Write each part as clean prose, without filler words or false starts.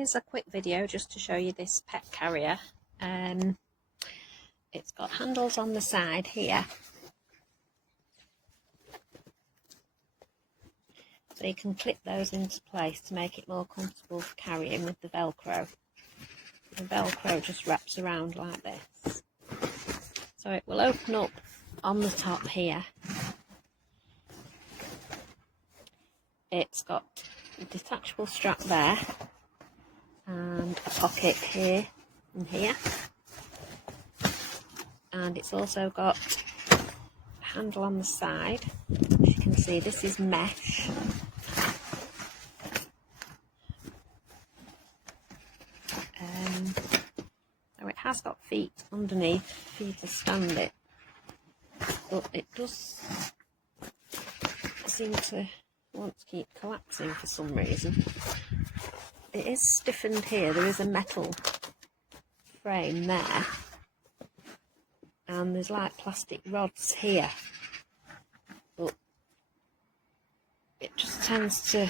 here's a quick video just to show you this pet carrier. It's got handles on the side here, so you can clip those into place to make it more comfortable for carrying with the Velcro. The Velcro just wraps around like this, so it will open up on the top here. It's got a detachable strap there and a pocket here and here, and it's also got a handle on the side. As you can see, this is mesh. So it has got feet underneath for you to stand it, but it does seem to want to keep collapsing for some reason. It is stiffened here. There is a metal frame there, and there's like plastic rods here, but it just tends to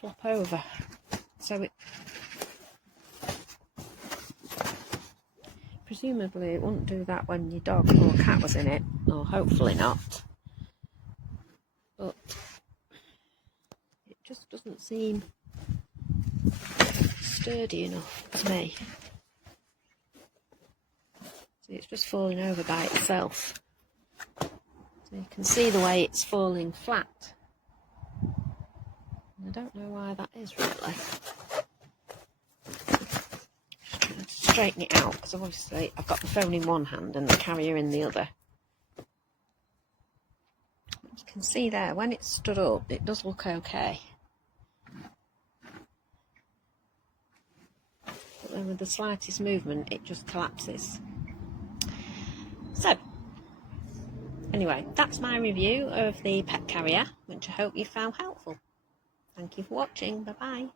flop over. So it presumably it wouldn't do that when your dog or cat was in it, or hopefully not, but it just doesn't seem sturdy enough to me. So it's just falling over by itself. So you can see the way it's falling flat. And I don't know why that is really. Just trying to straighten it out, because obviously I've got the phone in one hand and the carrier in the other. You can see there, when it's stood up, it does look okay. But then with the slightest movement, it just collapses. So, anyway, that's my review of the pet carrier, which I hope you found helpful. Thank you for watching. Bye bye.